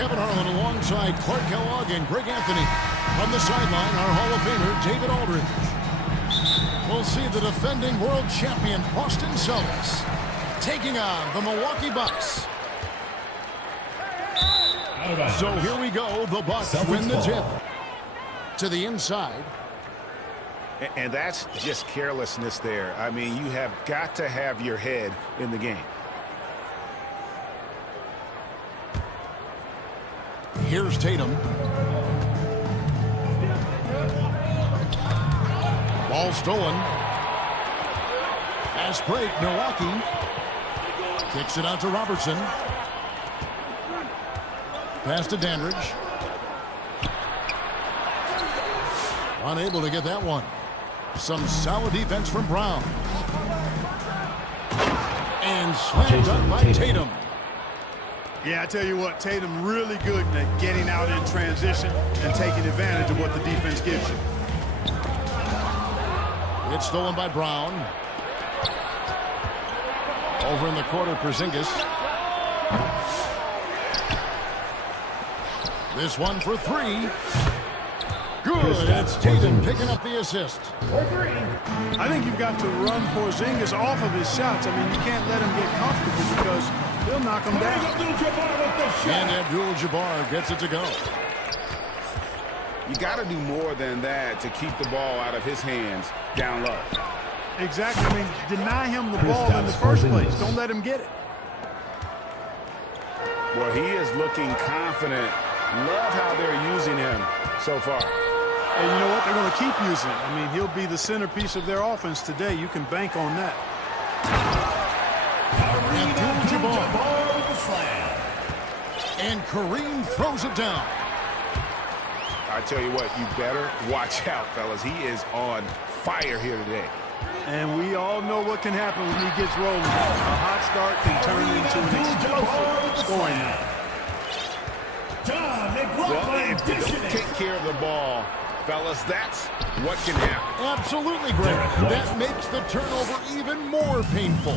Kevin Harlan alongside Clark Kellogg and Greg Anthony. From the sideline, our Hall of Famer, David Aldridge. We'll see the defending world champion Boston Celtics taking on the Milwaukee Bucks. So here we go. The Bucks win the tip. To the inside. And that's just carelessness there. I mean, you have got to have your head in the game. Here's Tatum. Ball stolen. Fast break, Milwaukee. Kicks it out to Robertson. Pass to Dandridge. Unable to get that one. Some solid defense from Brown. And slammed up by Tatum. Yeah, I tell you what, Tatum really good at getting out in transition and taking advantage of what the defense gives you. It's stolen by Brown. Over in the corner, Porzingis. This one for three. Good. It's Tatum picking up the assist. I think you've got to run Porzingis off of his shots. I mean, you can't let him get comfortable because he'll knock him down. And Abdul-Jabbar gets it to go. You got to do more than that to keep the ball out of his hands down low. Exactly. I mean, deny him the ball in the first place. Don't let him get it. Well, he is looking confident. Love how they're using him so far. And you know what? They're going to keep using him. I mean, he'll be the centerpiece of their offense today. You can bank on that. Abdul-Jabbar with the slam. And Kareem throws it down. I tell you what, you better watch out, fellas. He is on fire here today. And we all know what can happen when he gets rolling. A hot start can turn into an explosive scoring night. Well, if you don't take care of the ball, fellas, that's what can happen. Absolutely, Greg. That makes the turnover even more painful.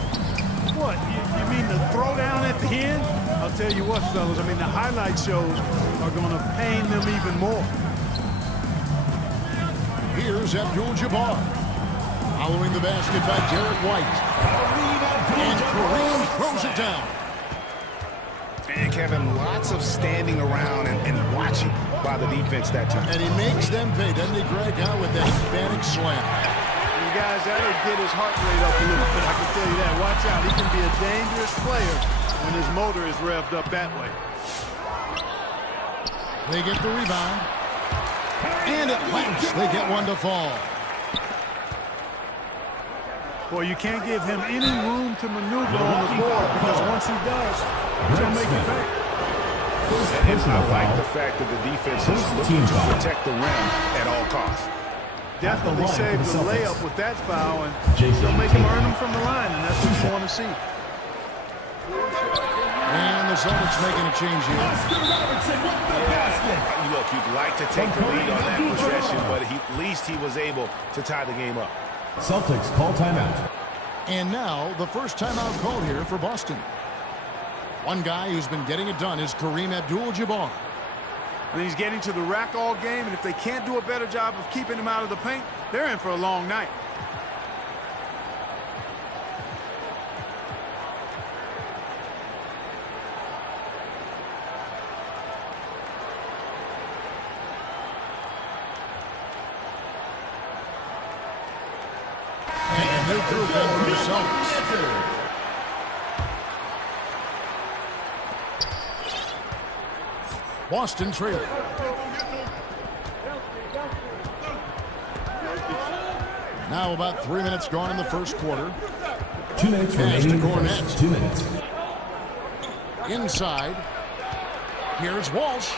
What? You mean the throwdown at the end? I'll tell you what, fellas. I mean, the highlight shows are going to pain them even more. Here's Abdul-Jabbar. Following the basket by Derek White. And Kareem throws it down. And Kevin, lots of standing around and watching by the defense that time. And he makes them pay, doesn't he, Greg, out with that Hispanic slam. And guys, that'll get his heart rate up a little bit. I can tell you that. Watch out. He can be a dangerous player when his motor is revved up that way. They get the rebound. And at last, they get one to fall. Boy, you can't give him any room to maneuver on the board because once he does, he'll make it pay. And I like the fact that the defense is looking to protect the rim at all costs. Definitely saved the layup with that foul, and they'll make him earn them from the line, and that's what you want to see. And the Celtics making a change here. Look, you'd like to take the lead on that possession, but at least he was able to tie the game up. Celtics call timeout. And now the first timeout called here for Boston. One guy who's been getting it done is Kareem Abdul-Jabbar. And he's getting to the rack all game, and if they can't do a better job of keeping him out of the paint, they're in for a long night. And new group in for the Celtics. Boston trailing. Now about 3 minutes gone in the first quarter. 2 minutes Pass to remaining. Cornette. 2 minutes. Inside. Here's Walsh.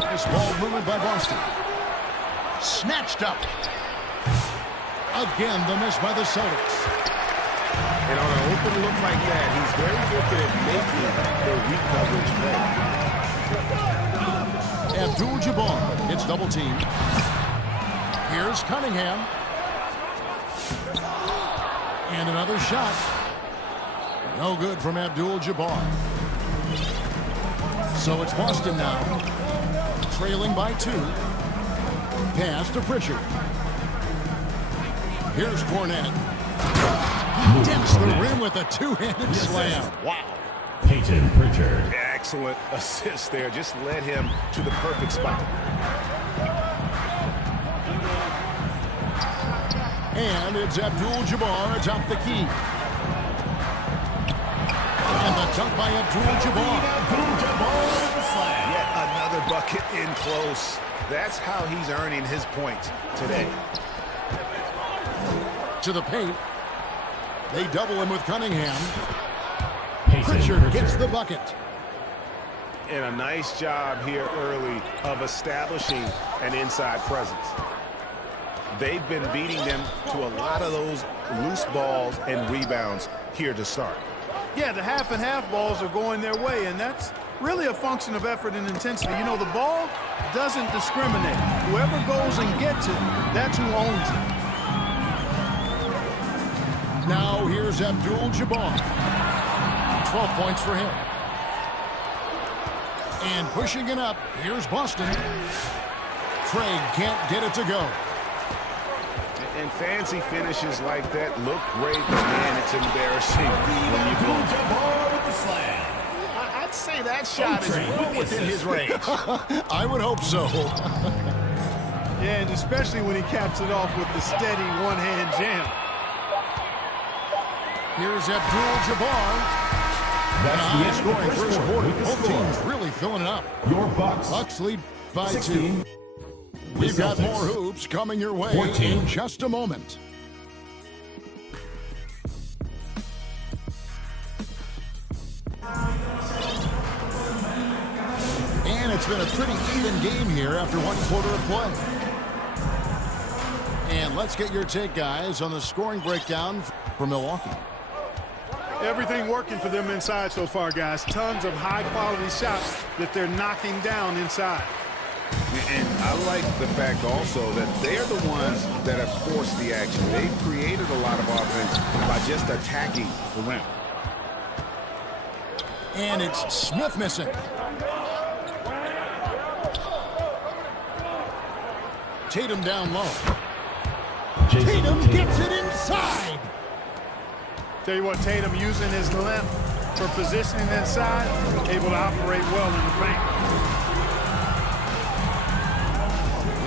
Nice ball movement by Boston. Snatched up. Again, the miss by the Celtics. And on an open look like that, he's very gifted at making the weak coverage play. Abdul-Jabbar gets double teamed. Here's Cunningham. And another shot. No good from Abdul-Jabbar. So it's Boston now, trailing by 2. Pass to Pritchard. Here's Cornette. He dents the rim with a two-handed slam. Wow. Peyton Pritchard. Excellent assist there. Just led him to the perfect spot. And it's Abdul-Jabbar atop the key. And the dunk by Abdul-Jabbar. Yet another bucket in close. That's how he's earning his points today. To the paint. They double him with Cunningham. Peyton Pritchard gets the bucket. And a nice job here early of establishing an inside presence. They've been beating them to a lot of those loose balls and rebounds here to start. Yeah, the half and half balls are going their way, and that's really a function of effort and intensity. You know, the ball doesn't discriminate. Whoever goes and gets it, that's who owns it. Now here's Abdul-Jabbar. 12 points for him. And pushing it up, here's Boston. Craig can't get it to go. And fancy finishes like that look great, but man, it's embarrassing when you go. I'd say that shot is well within his range. I would hope so. Yeah, and especially when he caps it off with the steady one-hand jam. Here's Abdul-Jabbar. That's the end of the Scoring first quarter. with the Both score. teams really filling it up. Your Bucks. Bucks lead by 16. 2. We've got Celtics. more hoops coming your way 14. in just a moment. And it's been a pretty even game here after 1 quarter of play. And let's get your take, guys, on the scoring breakdown for Milwaukee. Everything working for them inside so far, guys. Tons of high-quality shots that they're knocking down inside. And I like the fact also that they're the ones that have forced the action. They've created a lot of offense by just attacking the rim. And it's Smith missing. Tatum down low. Jason Tatum gets it inside. Tell you what, Tatum using his length for positioning inside, able to operate well in the paint.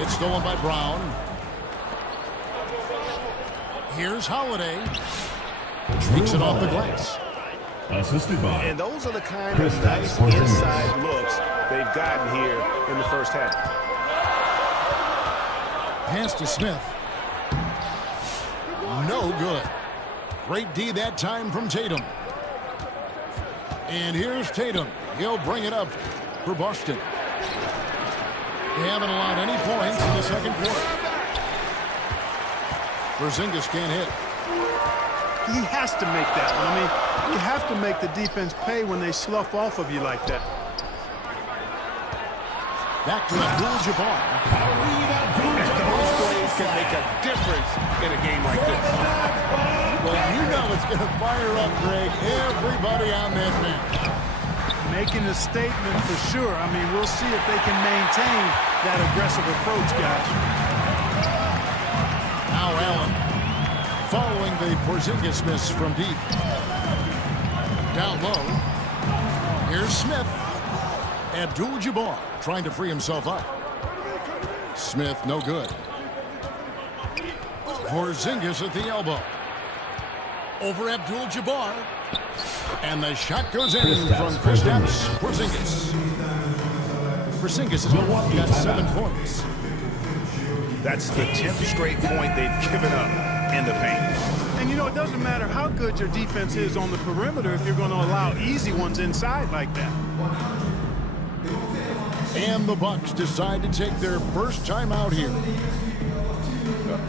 It's stolen by Brown. Here's Holiday. Takes it off the glass. Assisted by And those are the kind Chris of nice Stapps. inside looks they've gotten here in the first half. Pass to Smith. No good. Great D that time from Tatum. And here's Tatum. He'll bring it up for Boston. They haven't allowed any points in the second quarter. Porzingis can't hit. He has to make that one. I mean, you have to make the defense pay when they slough off of you like that. Back to Abdul-Jabbar. And those plays can make a difference in a game like this. Well, you know it's going to fire up, Greg, everybody on that bench. Making a statement for sure. I mean, we'll see if they can maintain that aggressive approach, guys. Now Allen, following the Porzingis miss from deep. Down low. Here's Smith. Abdul-Jabbar trying to free himself up. Smith, no good. Porzingis at the elbow. Over Abdul-Jabbar. And the shot goes in from Kristaps Porzingis. Porzingis has got 7 points. That's the 10th straight point they've given up in the paint. And, you know, it doesn't matter how good your defense is on the perimeter if you're going to allow easy ones inside like that. And the Bucks decide to take their first time out here.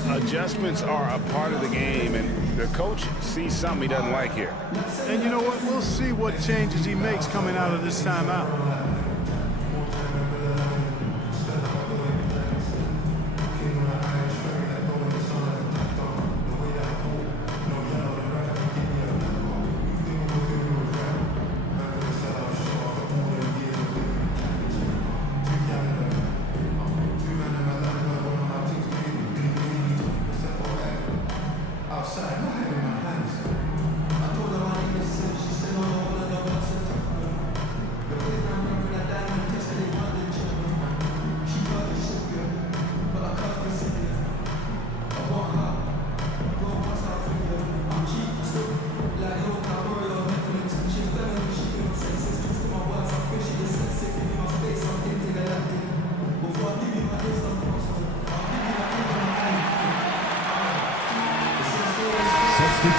Adjustments are a part of the game, and the coach sees something he doesn't like here. And you know what? We'll see what changes he makes coming out of this timeout.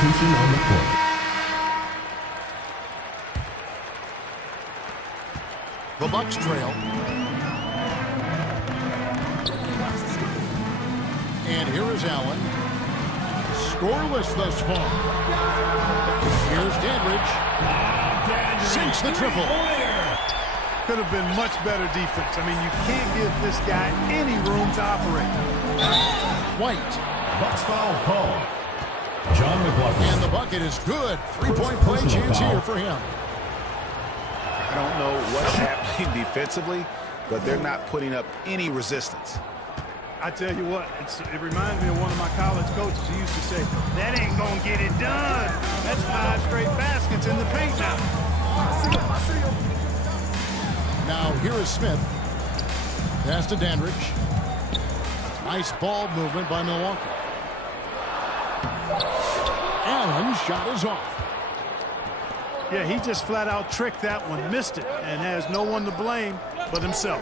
Substitution on the court. The Bucks trail. And here is Allen. Scoreless thus far. Here's Dandridge. Sinks the triple. Could have been much better defense. I mean, you can't give this guy any room to operate. White. Bucks foul call. John McLaughlin. And the bucket is good. Three-point play chance here for him. I don't know what's happening defensively, but they're not putting up any resistance. I tell you what, it reminds me of one of my college coaches. He used to say, that ain't going to get it done. That's 5 straight baskets in the paint now. Now here is Smith. Pass to Dandridge. Nice ball movement by Milwaukee. Allen's shot is off. Yeah, he just flat out tricked that one, missed it, and has no one to blame but himself.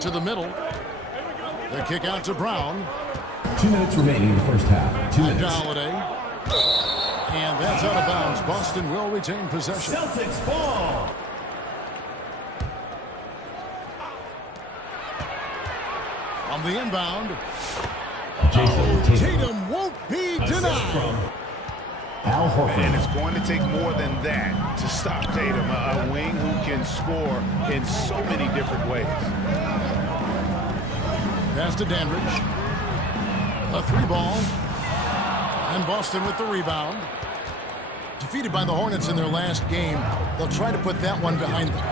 To the middle. The kick out to Brown. 2 minutes remaining in the first half. 2 minutes. Holiday. And that's out of bounds. Boston will retain possession. Celtics ball. On the inbound. Jason Tatum won't be denied. From Al Horford. And it's going to take more than that to stop Tatum, a wing who can score in so many different ways. Pass to Dandridge. A 3-ball. And Boston with the rebound. Defeated by the Hornets in their last game. They'll try to put that one behind them.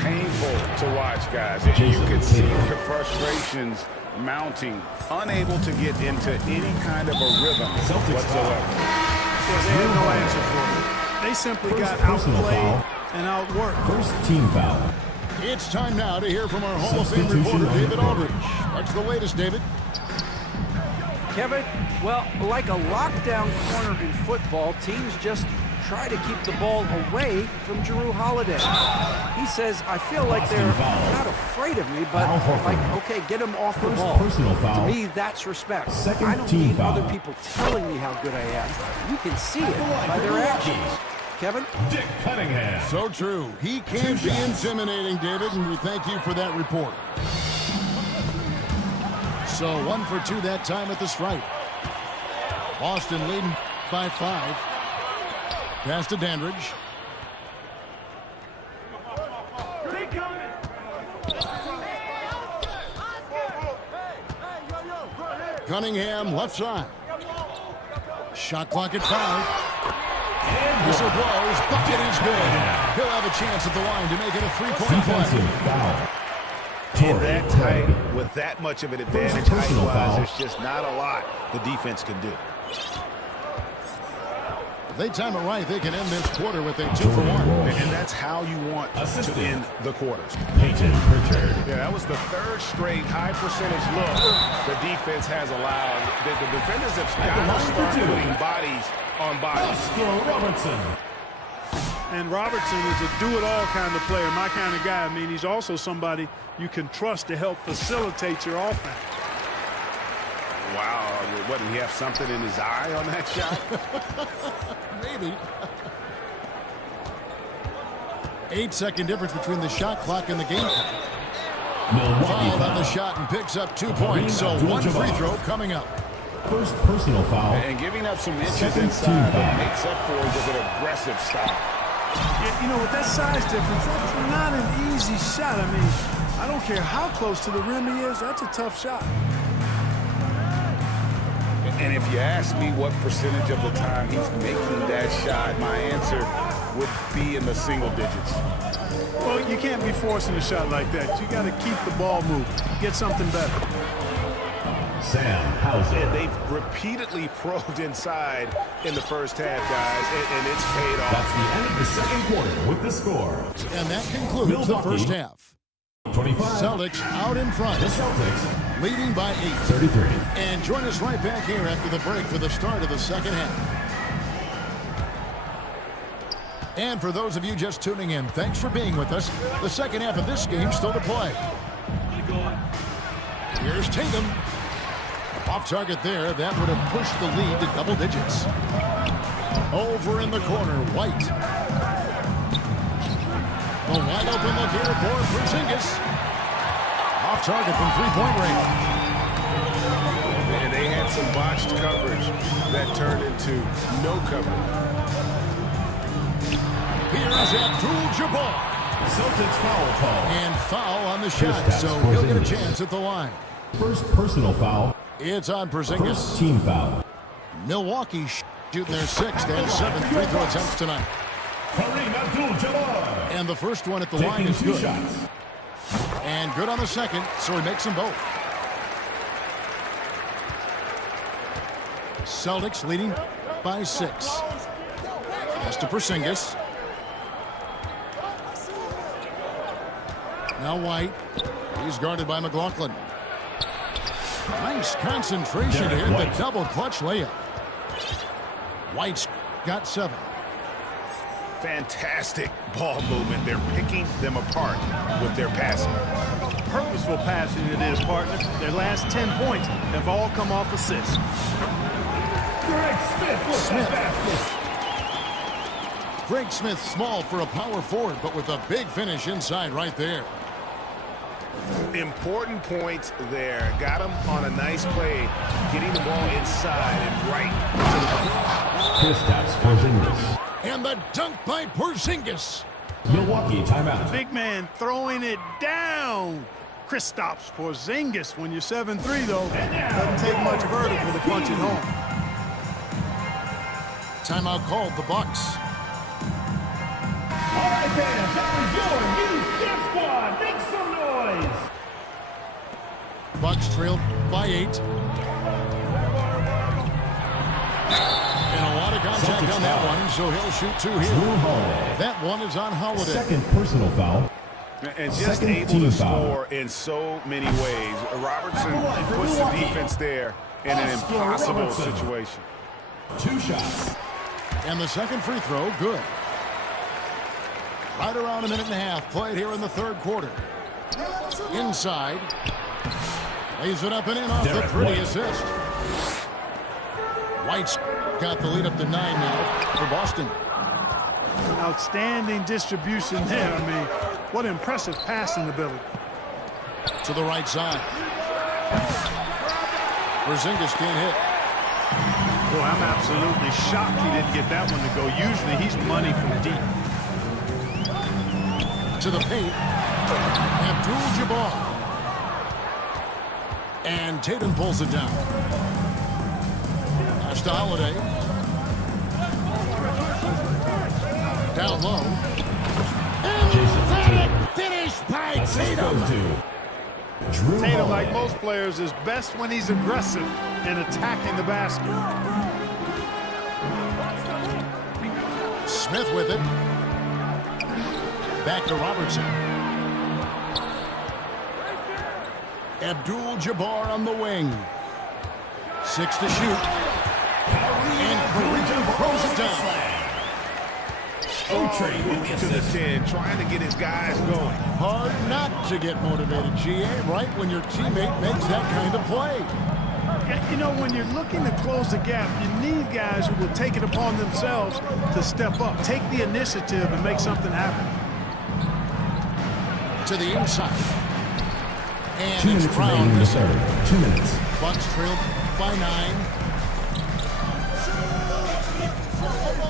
Painful to watch, guys. You can see their frustrations mounting, unable to get into any kind of a rhythm whatsoever. Yeah, they had no answer for it. They simply got outplayed and outworked. First team foul. It's time now to hear from our Hall of Fame reporter, David Aldridge. What's the latest, David? Kevin, well, like a lockdown corner in football, teams just try to keep the ball away from Jrue Holiday. He says, I feel like they're not afraid of me, but like, okay, get him off the ball. To me, that's respect. I don't need other people telling me how good I am. You can see it by their actions. Kevin? Dick Cunningham. So true. He can be intimidating, David, and we thank you for that report. So 1 for 2 that time at the stripe. Boston leading by 5. Pass to Dandridge. Cunningham left side. Shot clock at 5. Whistle blows. Bucket is good. He'll have a chance at the line to make it a 3-point play. In that tight, with that much of an advantage height-wise, there's just not a lot the defense can do. If they time it right, they can end this quarter with a 2 for 1. And that's how you want to end the quarters. Peyton Pritchard. Yeah, that was the 3rd straight high percentage look the defense has allowed. The defenders have got to start putting bodies on bodies. Oscar Robertson. And Robertson is a do-it-all kind of player, my kind of guy. I mean, he's also somebody you can trust to help facilitate your offense. Wow, what, did he have something in his eye on that shot? Maybe. 8-second difference between the shot clock and the game clock. Fouled on the shot and picks up 2 points. So 1 free throw coming up. First personal foul. And giving up some inches inside that makes up for it with an aggressive stop. You know, with that size difference, that's not an easy shot. I mean, I don't care how close to the rim he is, that's a tough shot. And if you ask me what percentage of the time he's making that shot, my answer would be in the single digits. Well, you can't be forcing a shot like that. You got to keep the ball moving. Get something better. Sam Hauser. And they've repeatedly probed inside in the first half, guys, and it's paid off. That's the end of the second quarter with the score. And that concludes the first half. 25. Celtics out in front. The Celtics leading by 8. 33. And join us right back here after the break for the start of the second half. And for those of you just tuning in, thanks for being with us. The second half of this game still to play. Here's Tatum. Off target there. That would have pushed the lead to double digits. Over in the corner, White. The wide open look here for Porzingis. Off target from three-point range. And they had some botched coverage that turned into no coverage. Here's Abdul-Jabbar. Celtics foul call. And foul on the shot, so he'll get a chance at the line. First personal foul. It's on Porzingis. First team foul. Milwaukee shooting their 6th and 7th free throw attempts tonight. Kareem Abdul-Jabbar. And the first one at the line is Taking 2 good. shots. And good on the second, so he makes them both. Celtics leading by 6. Pass to Porzingis. Now White. He's guarded by McLaughlin. Nice concentration to hit the double clutch layup. White's got 7. Fantastic ball movement. They're picking them apart with their passing. Purposeful passing it is, partner. Their last 10 points have all come off assists. Greg Smith with that basket. Greg Smith small for a power forward, but with a big finish inside right there. Important points there. Got him on a nice play, getting the ball inside and right. Kristaps Porzingis. And the dunk by Porzingis. Milwaukee timeout. Big man throwing it down. Kristaps Porzingis. When you're 7'3", though, doesn't take much vertical to punch it home. Timeout called, the Bucks. All right, fans, that was your youth dance squad. Make some noise. Bucks trailed by 8. And a lot of contact on that one, so he'll shoot 2 here. Drew Holiday. That one is on Holiday. Second personal foul. And just Second able team to foul. score in so many ways. Robertson puts the defense there in an impossible situation. 2 shots. And the second free throw, good. Right around a minute and a half played here in the third quarter. Inside. Lays it up and in off the pretty assist. White's got the lead up to 9 now for Boston. Outstanding distribution there. I mean, what impressive passing ability. To the right side. Porzingis can't hit. Boy, I'm absolutely shocked he didn't get that one to go. Usually he's money from deep. To the paint. Abdul-Jabbar. And Tatum pulls it down. Pass to Holiday. Down low. Emphatic finish by Tatum. Drew Tatum, Holiday. like most players, is best when he's aggressive and attacking the basket. Smith with it. Back to Robertson. Abdul-Jabbar on the wing. 6 to shoot. And Kareem throws it down. Moving to the 10, trying to get his guys going. Hard not to get motivated, GA, right when your teammate makes that kind of play. Yeah, you know, when you're looking to close the gap, you need guys who will take it upon themselves to step up, take the initiative, and make something happen. To the inside. 2 And minutes it's remaining in Brown the missing. third. 2 minutes. Bucks trailed by 9.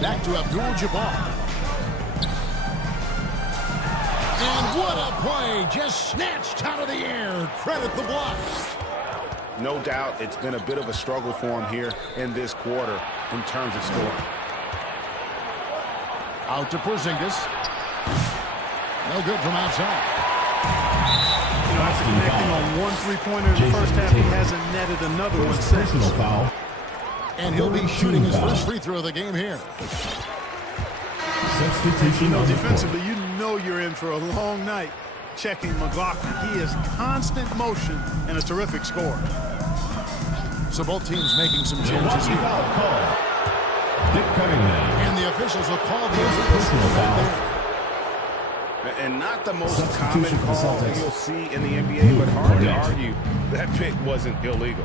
Back to Abdul-Jabbar. And what a play, just snatched out of the air. Credit the block. No doubt it's been a bit of a struggle for him here in this quarter in terms of scoring. Out to Porzingis. No good from outside. You know, after connecting on 1 3-pointer in the first half, he hasn't netted another one First since. personal foul. And he'll be shooting his first free throw of the game here. Substitution You know, on the court. defensively, you know you're in for a long night checking McLaughlin. He is constant motion and a terrific scorer. So both teams making some changes Milwaukee here. foul call. Dick Cunningham. And the officials will call the Personal foul. And not the most Substitution common for the call Celtics. you'll see in the NBA, but hard to argue that pick wasn't illegal.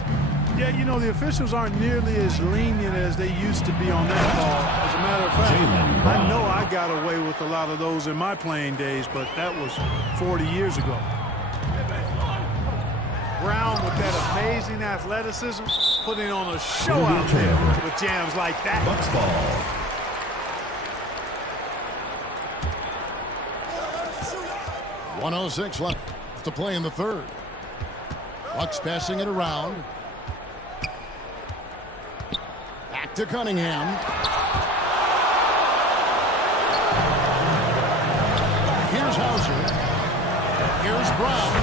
Yeah, you know, the officials aren't nearly as lenient as they used to be on that call. As a matter of fact, I know I got away with a lot of those in my playing days, but that was 40 years ago. Brown with that amazing athleticism, putting on a show out there with jams like that. Bucks ball. .106 left to play in the third. Bucks passing it around. Back to Cunningham. Here's Hauser. Here's Brown.